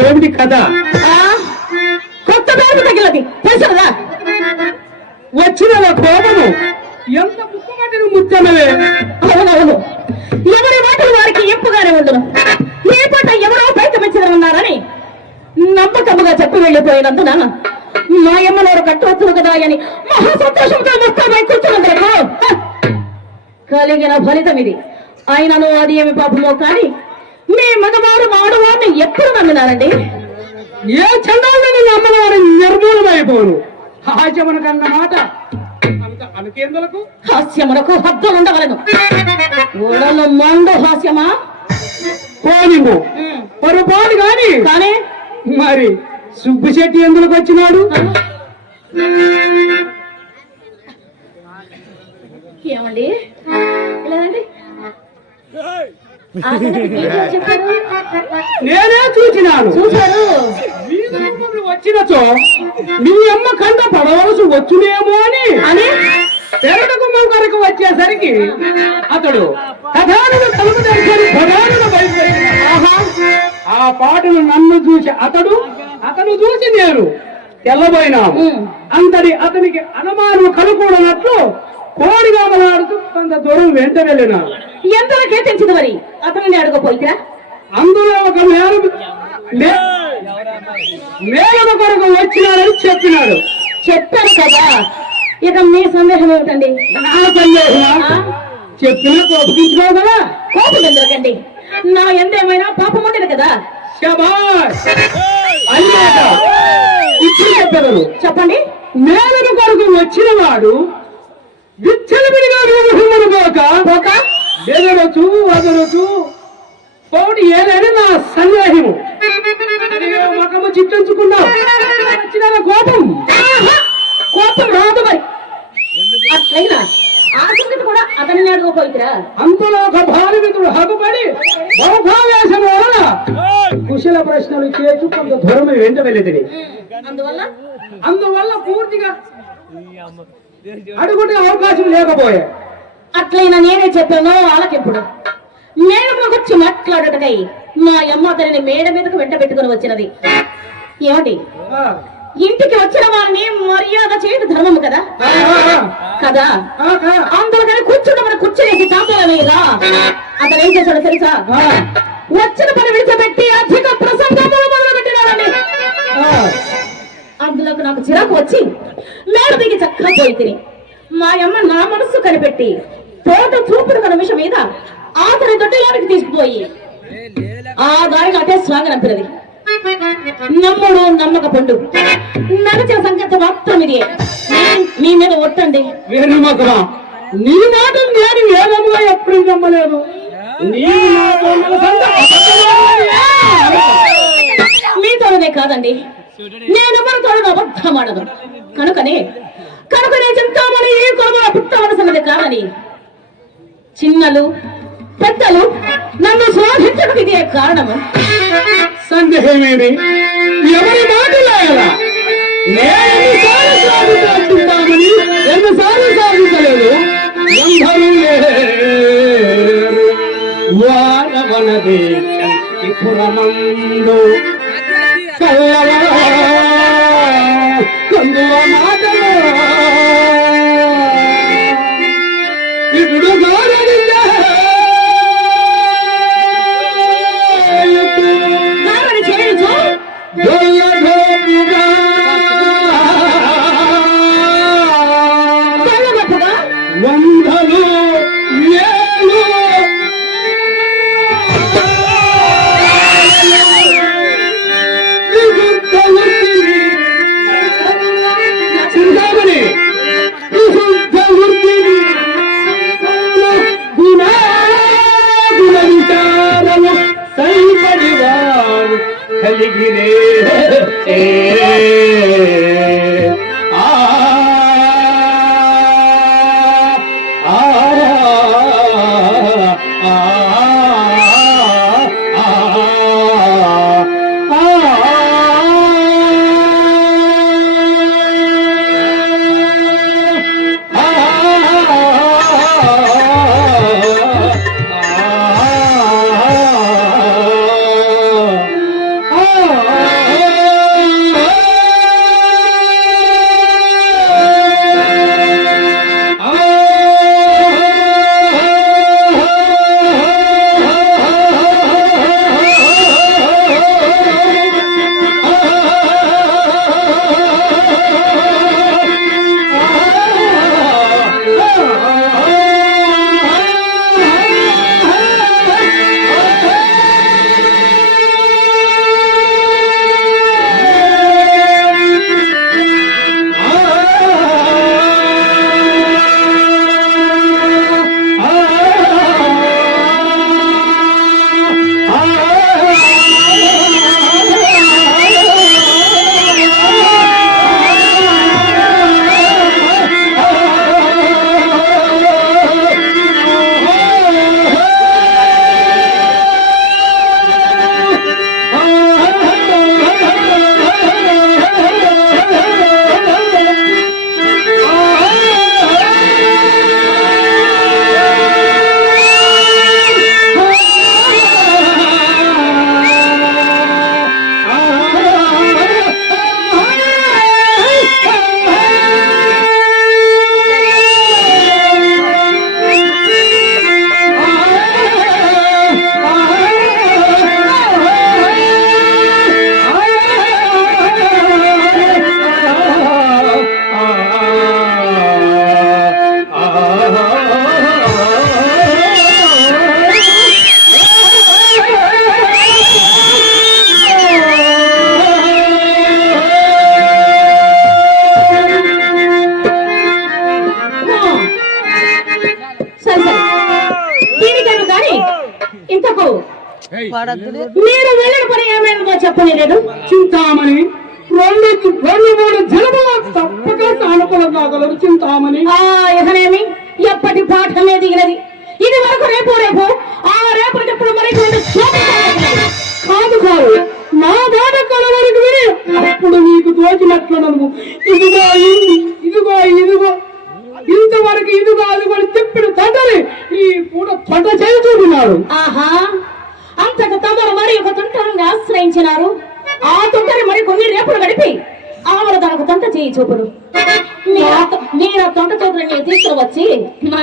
ఏమిటి కదా కొత్త పేరు తగిలది తెలుసా వచ్చిన కోపము ఎంత ముక్కుమటిని ముచ్చనవే. అవునవును, ఎవరి మాటలు వారికి ఎంపుగానే ఉండను. ఏ పూట ఎవరో బయట మంచిగా ఉన్నారని నమ్మకముగా చెప్పి వెళ్ళిపోయినందున మా అమ్మనోరు కట్టవచ్చు కదా అని మహా సంతోషంతో ముస్తాబై కూర్చున్నందుకు కలిగిన ఫలితం ఇది. ఆయనను అది ఏమి పాపమో కానీ మీ మగవారు ఆడవారిని ఎప్పుడు నమ్మినారండి? ఏ చండాలని నమ్మవారు నిర్మూలమైపోరు. హాస్యమునకన్న మాట అనుకేందులకు హాస్యమునకు హద్దులు ఉండవలను. ఓడలు మండు హాస్యమా పోనింగు పొరపాటు కాని కానీ మరి సుబ్బుశెట్టి ఎందుకు వచ్చినాడు? ఏమండి లేదండి, నేనే చూసినాను. చూశారు వచ్చినచో మీ అమ్మ కంట పడవలసి వచ్చునేమో అని పెరటకు మొక్కరకు వచ్చేసరికి అతడు కథానుడు తలుపు తెరిచి ప్రధానుడు బయలుదేరి ఆ పాటను నన్ను చూసి అతను చూసి నేను తెల్లబోయినాము. అంతటి అతనికి అనుమానం కనుకూడనట్లు కోడిగా మలాడుతూ కొంత దూరం వెంట వెళ్ళినా. ఎంతవరకే తెచ్చింది మరి అతనిని అడగపోయిరా? అందులో ఒక మేలుల కొరకు వచ్చినాడని చెప్పినాడు. చెప్పారు కదా, ఇక మీ సందేహం ఏమిటండి? నా సందేహం చెప్పినా కోపగించుకోవు కదా. కోపం ఎందుకండి? నా ఎందేమైనా పాపం ఉండదు కదా. ఇప్పుడు చెప్పగలరు. చెప్పండి. మేలుల కొరకు వచ్చిన వాడు విచ్చలవిడిగా బెదరొచ్చు వదరొచ్చు కోటి ఏదైనా నా సందేహము. ముఖము చిట్టించుకున్నావు వచ్చిన కోపం కోపం రాదు మరి అట్లయినా ఆ సంగతి కూడా అతని అడుగుపోయిరా అంతలో ఒక భారమితుడు హగుపడి బహుభావేశం వలన కుశల ప్రశ్నలు చేస్తూ కొంత దూరం వెంట వెళ్ళేది. అందువల్ల పూర్తిగా అడుగుటే అవకాశం లేకపోయా. అట్లయినా నేనే చెప్పాను వాళ్ళకెప్పుడు మేడలో వచ్చి మాట్లాడటకై మా అమ్మ అతనిని మేడ మీదకు వెంట పెట్టుకుని వచ్చినది. ఏమిటి ఇంటికి వచ్చిన వారిని మర్యాద చేయడం ధర్మము కదా కదా అందుకని కూర్చుండమని కూర్చునేసి తాంబూలమేగా అతను ఏం చేశాడో తెలుసా? వచ్చిన పని విడిచిపెట్టి అధిక ప్రసంగములు మొదలు పెట్టినాడని. అందులోకి నాకు చిరాకు వచ్చి మేడ దిగి చక్కగా పోయి తిని మా అమ్మ నా మనస్సు కనిపెట్టి తోట చూపుడు నిమిషం మీద అతని దొడ్డిలోనికి తీసుకుపోయి ఆ దారిని అటే స్వాగనంపినది. నమ్ముడు నమ్మక పండు నడిచిన సంగతి మాత్రం ఇదే. మీ మీద ఒట్టండి వేణుమకమా, నీ మాట నేను వేదముగా ఎప్పుడు నమ్మలేదు. మీతోనే కాదండి, నేనెవరితో అబద్ధమాడదు. కనుకనే చింతామని ఈ కొడుకుల పుట్టవలసినది కాదని చిన్నలు పెద్దలు నన్ను శోధించడం ఇదే కారణము. సందేహమేమి? ఎవరి మాటలాయలా నేనుంటామని ఎన్నిసార్లు సాధించలేదు. వారవనదే పురమందు కందువ మాటలు ఇప్పుడు వందలు సైపడివారు కలిగిరే మీరు వెళ్ళిన పని ఏమైందో చెప్పని లేదు. చింతామణి రెండు మూడు జలములు తప్పక సానుకూలం కాగలరు చింతామణి. ఇదనేమి ఎప్పటి పాఠమే దిగినది. ఇది వరకు రేపు ఆ రేపటికి ఎప్పుడు మరి కాదు కాదు నా బాధ కలవరకు విని అప్పుడు నీకు తోచినట్లు నన్ను ఇదిగో ఇదిగో ఇదిగో ఇంతవరకు ఇదిగో అదిగో చెప్పిన తండ్రి ఈ పూట పంట చేస్తున్నాడు. ఆహా, అంతకు తమరు మరి ఒక తుంటను ఆశ్రయించినారు. ఆ తుంటని మరి కొన్ని రేపులు గడిపి ఆమెను తనకు తంట చేయి చూపుడు. నేను ఆ తొంట చూపులని తీసుకువచ్చి మా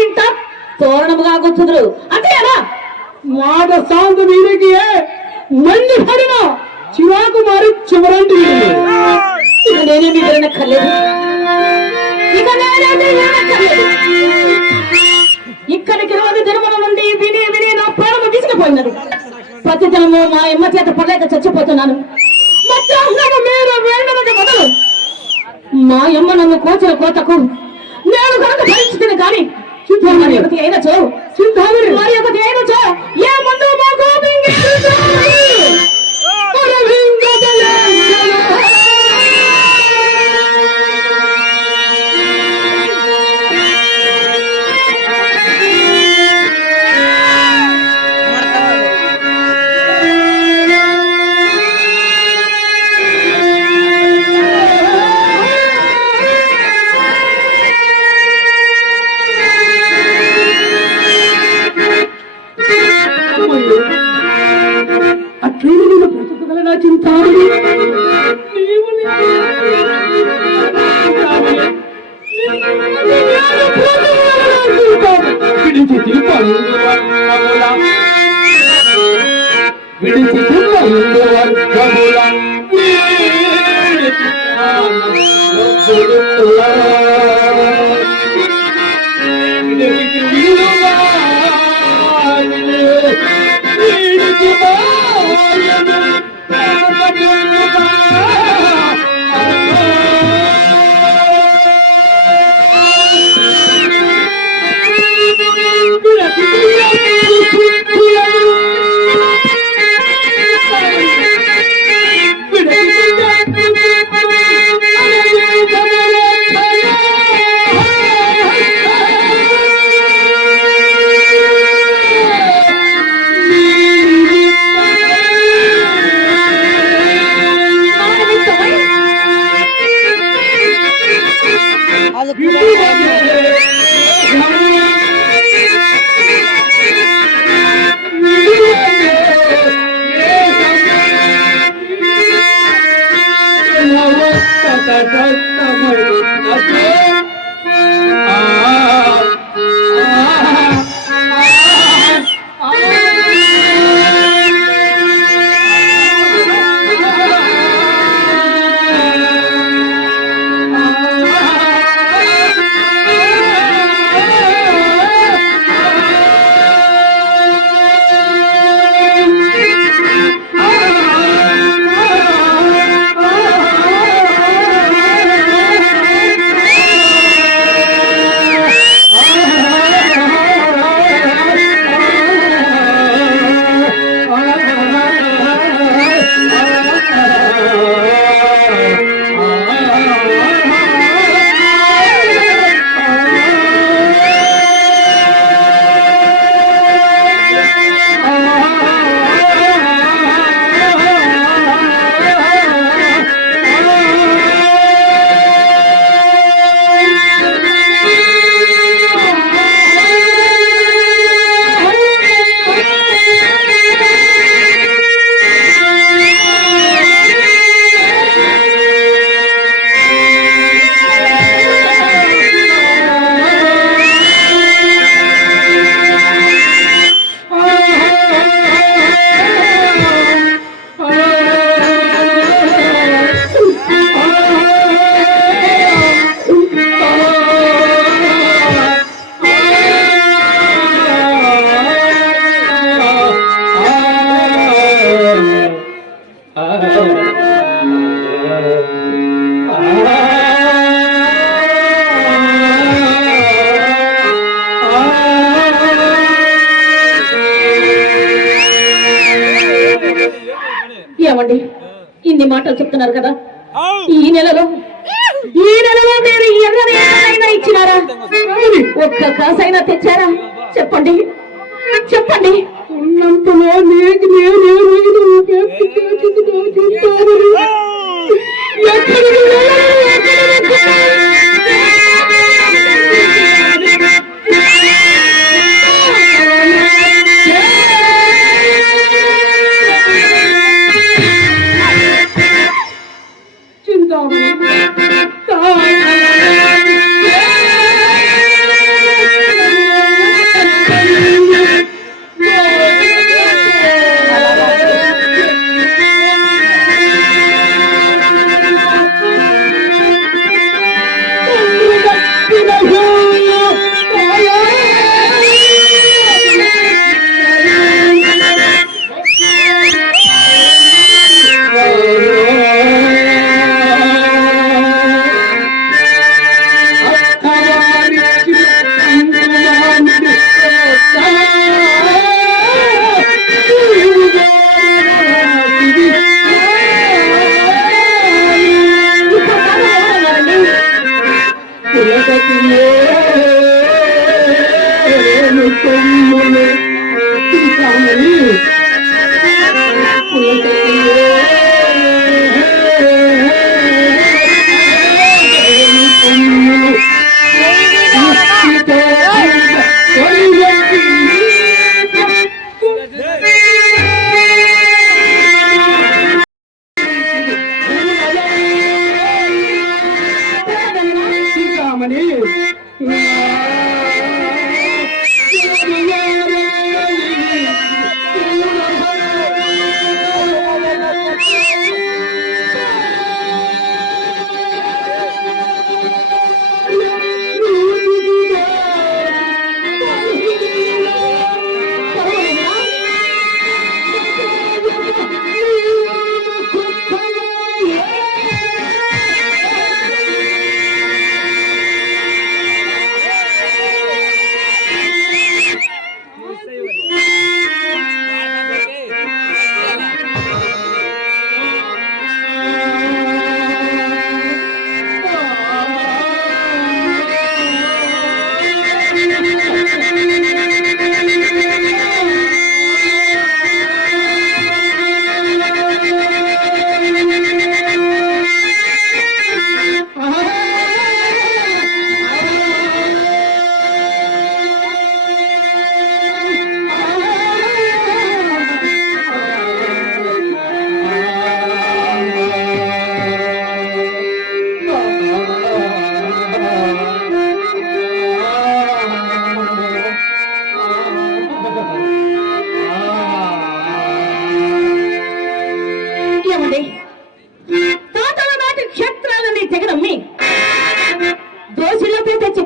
ఇంట తోరణముగా కూర్చుదురు. అంతే కదా మాట శాంత వీరికి మంది పడిన చిరాకు మారి చివరంటి ఇక నేనేమి వినక్కర్లేదు. ఇక్కడికి రోజు దినముల నుండి విని విని నా ప్రాణము తీసుకుపోయినది. ప్రతి దినము మా అమ్మ చేత పడలేక చచ్చిపోతున్నాను. మొదలు మా అమ్మ నన్ను కోచిన కోతకు నేను కనుక భరించుతుంది కానీ మరి ఒకటి అయినచో మరి ఒకటి అయినచో ఏ ముందు మాకు ఏమండి ఇన్ని మాటలు చెప్తున్నారు కదా, ఈ నెలలో మీరు ఎన్నైనా ఇచ్చినారా? ఒక్క కాసైనా తెచ్చారా? చెప్పండి చెప్పండి. ఉన్నంతలో నీకు నేను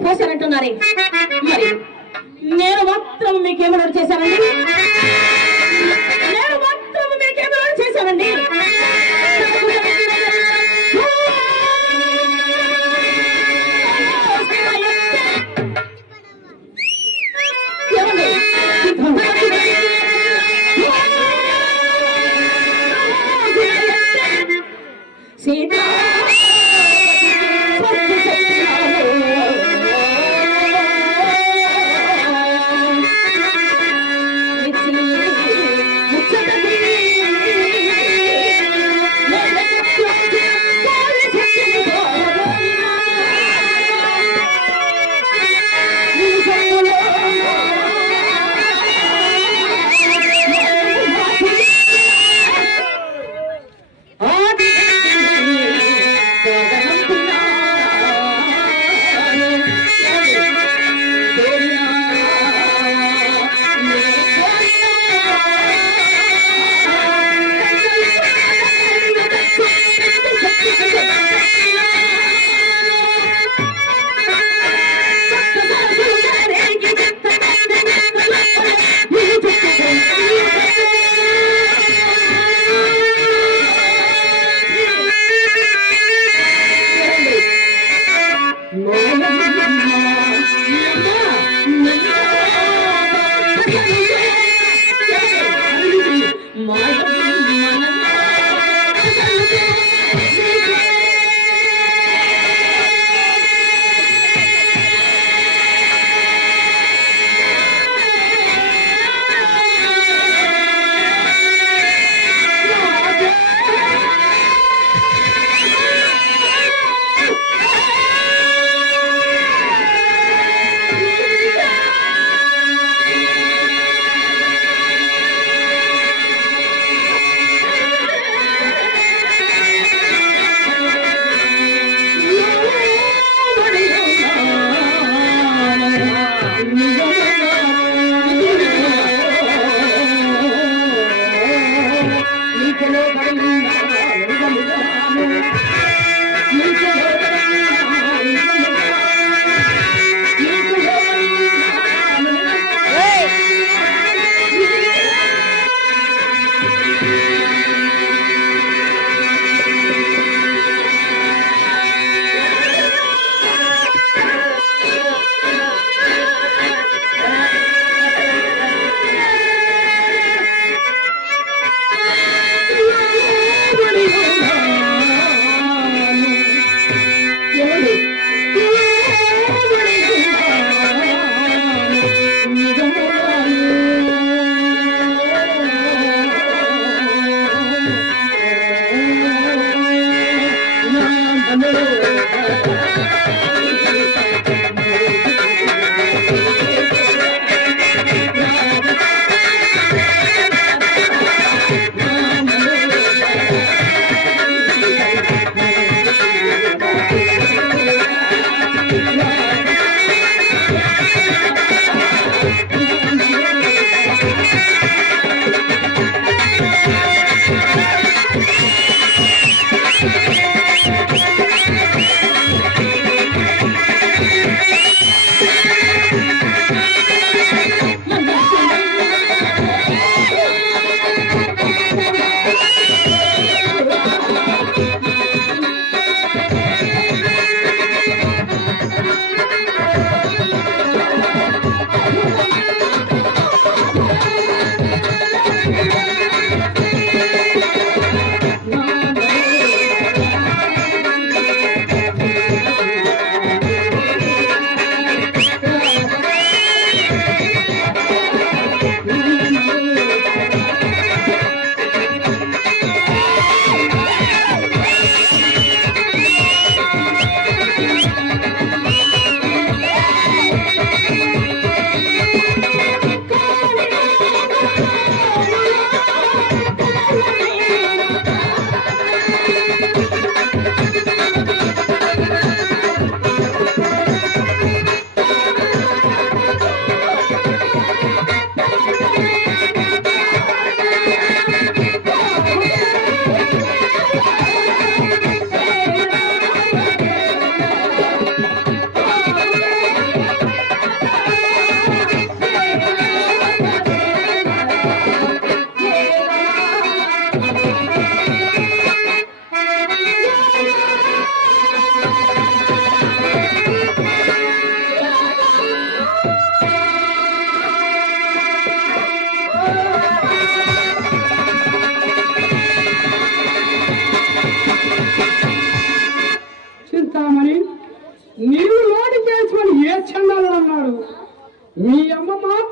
పోసానంటున్నారే, మరి నేను మాత్రం మీకేమన్నా చేశానండి? నేను మాత్రం మీకేమన్నా చేశానండి? సీతా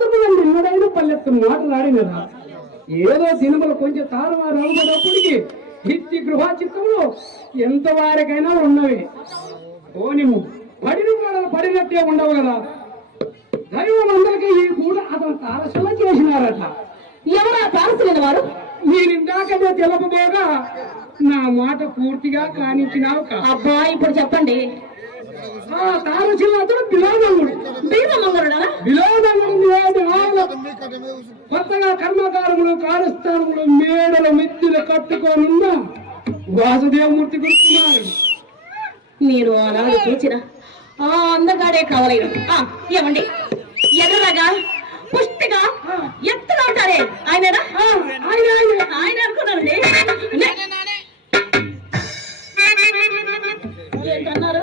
మాత్రము నన్ను ఎన్నడైనా పల్లెత్తు మాట్లాడినదా ఏదో దినములు కొంచెం తారుమారు అవుతున్నప్పటికీ ఇచ్చి గృహ చిత్తంలో ఎంత వారికైనా ఉన్నవి ఓనిము పడిన గోడలు పడినట్టే ఉండవు కదా దైవం అందరికీ ఈ కూడా అతను తారసులా చేసినారట ఎవరా తారసులైన వారు? మీరు ఇందాకనే తెలుపబోగా నా మాట పూర్తిగా కానిచ్చినావు అబ్బా ఇప్పుడు చెప్పండి. ఆ తారసులు అతను బిలోమంగుడు. భీమమంగరుడా? బిలోమంగుడు కొత్తగా కర్మకారములు కారస్థానములు మేడలు మిత్తులు కట్టుకోనున్న వాసుదేవమూర్తి గుర్తున్నారు. మీరు ఆనాడు చూచిన ఆ అందగాడే కావలేదు. ఏమండి ఎర్రగా పుష్టిగా ఎత్తుగా ఉంటారే ఆయనరా? ఆయన అనుకున్నానండి. ఏంటన్నారు?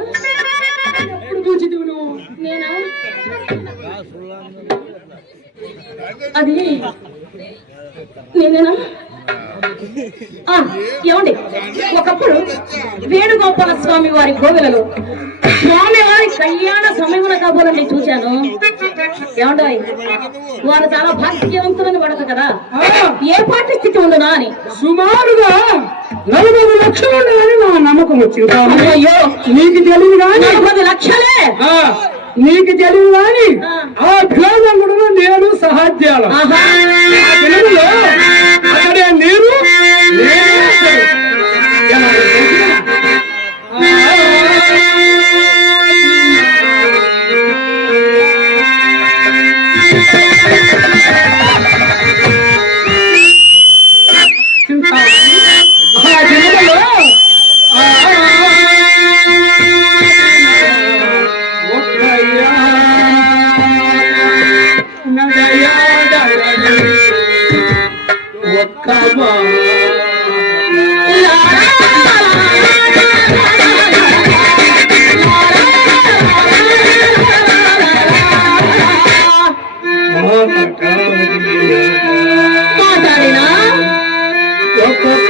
ఎప్పుడు చూసిదివు నువ్వు? నేనా? అది నేనేనా? ఏమండి ఒకప్పుడు వేణుగోపాల స్వామి వారి కోవెలలో స్వామి వారి కళ్యాణ సమయమున కాబోలండి చూశాను. ఏమండి వారు చాలా భాగ్యవంతులని పడదు కదా, ఏ పాటి స్థితి ఉండునా అని. సుమారుగా 40 లక్షలు ఉండదని నా నమ్మకం వచ్చింది. అయ్యో నీకు తెలియదు కానీ 40 లక్షలే నీకు తెలియదు కానీ ఆ బిలోమంగుడును నేను సహాధ్యాలు అక్కడే నేను మాట్లాడినా ఒక్కొక్క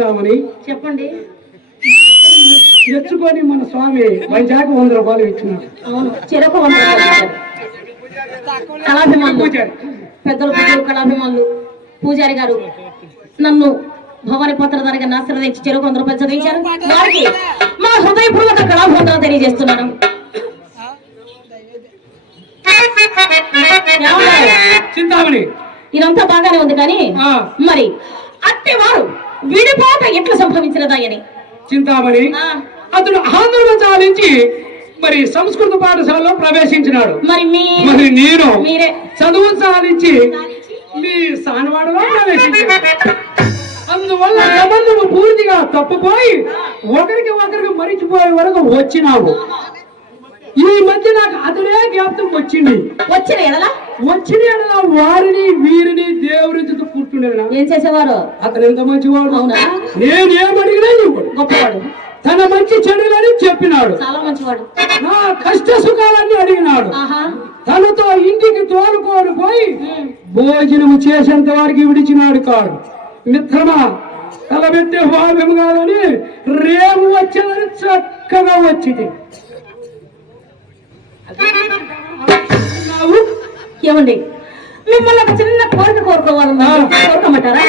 చింతామణి చెప్పండి. తెచ్చుకొని మన స్వామి వైజాగ్ 100 రూపాయలు ఇచ్చినాడు. అవును, చెరకు 100 రూపాయలు. కళాభిమానులు, పెద్దలు పెద్దలు కళాభిమానులు పూజారి గారు నన్ను భవాని పత్రధారిగా ఆశీర్వదించి చెరుకు 100 రూపాయలు చదివించారు. వారికి మా హృదయపూర్వక కళాభివందనలు తెలియజేస్తున్నాను. చింతామణి ఇదంతా బాగానే ఉంది కానీ మరి అట్టి వారు విడిపోట ఎట్లా సంభవించినదాయని. చింతామణి అతడు ఆందోళన చాలించి మరి సంస్కృత పాఠశాలలో ప్రవేశించినాడు. మరి నేను మీరే చదువు చాలించి మీ సానవాడలో ప్రవేశించాడు. అందువల్ల సంబంధము పూర్తిగా తప్పుపోయి ఒకరికి మరిచిపోయే వరకు వచ్చినావు. ఈ మధ్య నాకు అతడే జ్ఞాపకం వచ్చింది. వచ్చిన ఎడల వారిని వీరిని దేవుని చుట్టూ కూర్చుండేదా. ఏం చేసేవారు? అతను ఎంత మంచివాడు. అవునా? నేనేమడిగినా గొప్పవాడు. తన మంచి చెడులని చెప్పినాడు. చాలా మంచివాడు. నా కష్ట సుఖాలన్నీ అడిగినాడు. తనతో ఇంటికి తోలుకొని పోయి భోజనము చేసేంత వారికి విడిచినాడు కాడు. మిత్రమా, తలబెట్టే భావ్యం కాదని రేపు వచ్చేదని చక్కగా వచ్చింది. ఏమండి, మిమ్మల్ని ఒక చిన్న కోరిక కోరుకోవాలన్నా కోరుకోమంటారా?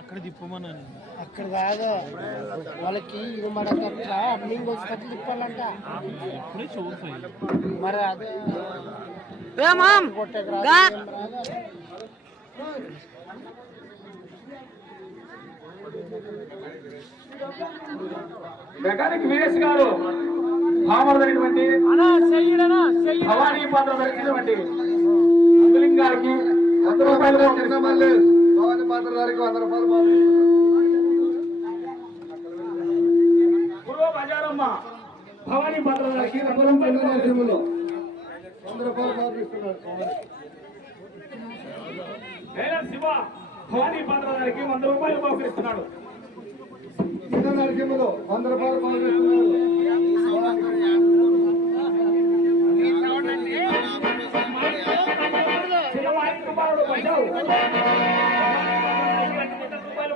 అక్కడ తిప్పమన్నాను. అక్కడ కాదు వాళ్ళకి ఇవి మనకు అట్లా అర్నింగ్ వచ్చేటట్లు తిప్పాలంట. ఇప్పుడే చూస్తాయి మరి అదే మెకానిక్ వీరేష్ గారు భామరైనటువంటి భవానీ పాత్ర ధరించినటువంటి అంగులింగ్ గారికి 100 రూపాయలు భవానీ పాత్ర గారికి 100 రూపాయలు పూర్వ బజారమ్మ భవానీ పాత్ర గారికి 100 రూపాయలు 100 రూపాయలు ఇస్తున్నారు. శివ భవానీ పాత్ర గారికి 100 రూపాయలు బహుకరిస్తున్నాడు. నరసింహలో 100 రూపాయలు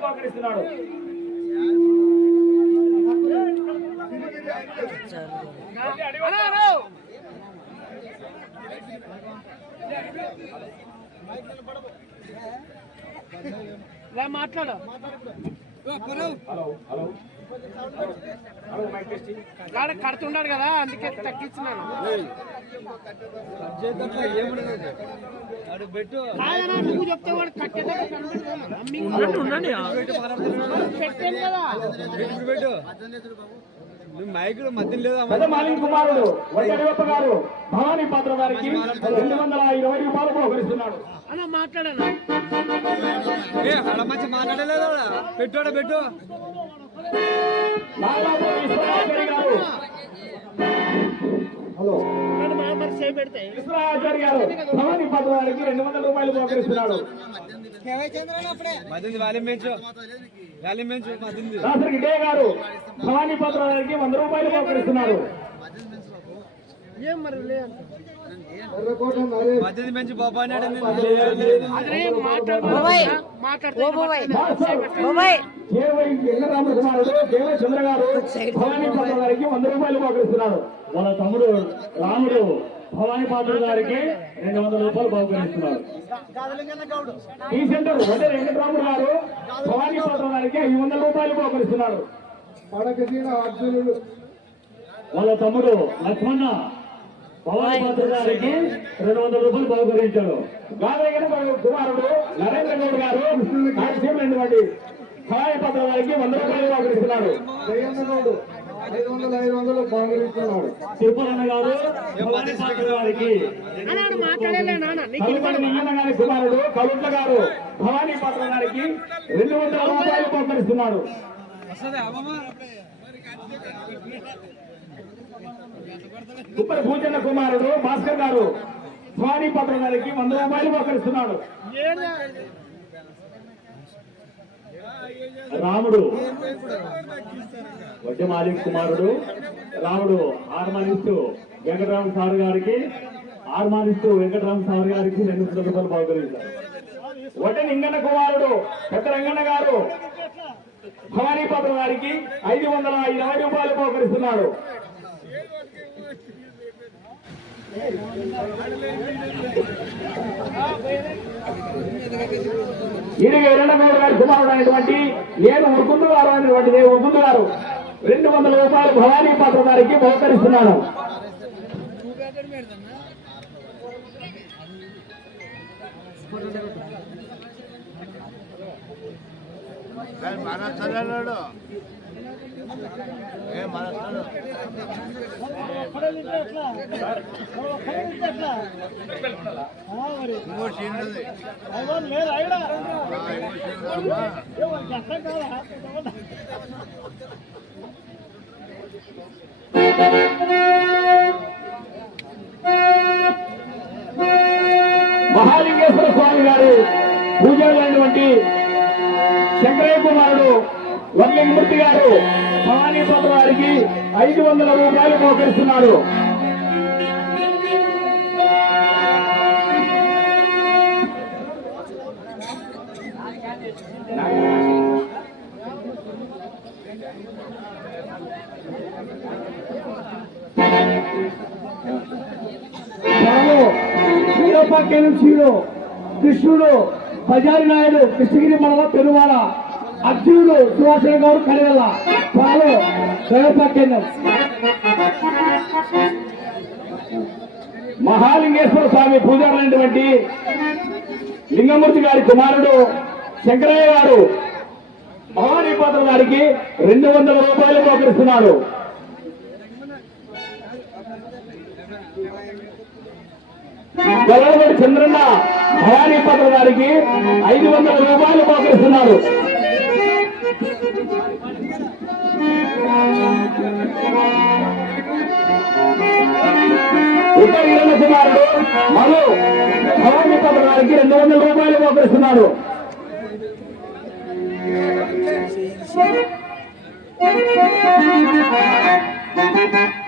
బహుకరిస్తున్నాడు. మాట్లాడు కడుతున్నాడు కదా, అందుకే తగ్గించినాను. నువ్వు చెప్తే వాడు మాలింగ్ కుమారుడు వడ్డడివప్ప గారు భవానీ పాత్ర గారికి 220 రూపాయలు బహుకరిస్తున్నాడు. అలా మాట్లాడాను మాట్లాడలేదు పెట్టాడా పెట్టు హలో పెడితే కృష్ణాచార్య గారు భవానీ పాత్ర గారికి 200 రూపాయలు బహుకరిస్తున్నాడు. దాసరికి డే గారు భవానీ పాత్ర గారికి 100 రూపాయలు బహుకరిస్తున్నారు. ఏం మరి మంచి బాబా రామకుమారుడు దేవచంద్ర గారు భవానీ పాత్ర గారికి 100 రూపాయలు బహుకరిస్తున్నారు. వాళ్ళ తమ్ముడు రాముడు భవానీ పాత్ర గారికి 200 రూపాయలు బహుకరిస్తున్నారు. ఈ సెంటర్ వడ్డే వెంకటరాముడు గారు భవానీ పాత్ర గారికి 500 రూపాయలు బహుకరిస్తున్నారు. వాళ్ళ తమ్ముడు లక్ష్మణ భవానీ పాత్ర గారికి 200 రూపాయలు బహుకరించారు. గాదగిన కుమారుడు నరేంద్ర గౌడ్ గారు నాయకులైనటువంటి భవానీ పాత్ర గారికి 100 రూపాయలు బహుకరిస్తున్నారు. 500 బహుకరిస్తున్నాడు. తిరుపతి గారు భవానీ పాత్ర గారికి గారి కుమారుడు కలుట్ల గారు భవానీ పాత్ర గారికి 200 రూపాయలు బహుకరిస్తున్నాడు. కుప్పరి భూజన్న కుమారుడు భాస్కర్ గారు భవానీ పాత్ర గారికి 100 రూపాయలు బహుకరిస్తున్నాడు. రాముడు వడ్డే మాలిక్ కుమారుడు రాముడు ఆర్మానిస్తూ వెంకటరామ సార్ గారికి 200 రూపాయలు బహుకరించారు. వడ్డే లింగన్న కుమారుడు పెద్ద రంగన్న గారు భవానీ పాత్ర గారికి 520 రూపాయలు బహుకరిస్తున్నాడు. ఈడికి ఎర్రగౌడ గారి కుమారుడు అయినటువంటి నేను ఉర్కుందు గారు అయినటువంటి ఉర్కుందు గారు 200 రూపాయలు భవానీ పాత్ర గారికి బహుకరిస్తున్నాను. మహాలింగేశ్వర స్వామి గారు పూజలైనటువంటి శంకరయ్య కుమారుడు వర్లింగమూర్తి గారు భవానీ పాత్ర గారికి 500 రూపాయలు బహుకరిస్తున్నారు. వీరపాఖ్యానం శివుడు కృష్ణుడు బజారి నాయుడు కృష్ణగిరి మండలం పెరుమాల అర్జునుడు సుభాషణ గౌడ్ కడివెల్ల పాలు వీరపాఖ్యానం మహాలింగేశ్వర స్వామి పూజారైనటువంటి లింగమూర్తి గారి కుమారుడు శంకరయ్య గారు భవానీపాత్ర గారికి 200 రూపాయలు బహుకరిస్తున్నారు. గొల్లవాడి చంద్రన్న భవానీపాత్ర గారికి 500 రూపాయలు బహుకరిస్తున్నారు. ఉత్తర ఈరన్న కుమారుడు మధు భవానీపాత్ర గారికి 200 రూపాయలు బహుకరిస్తున్నారు. Thank you.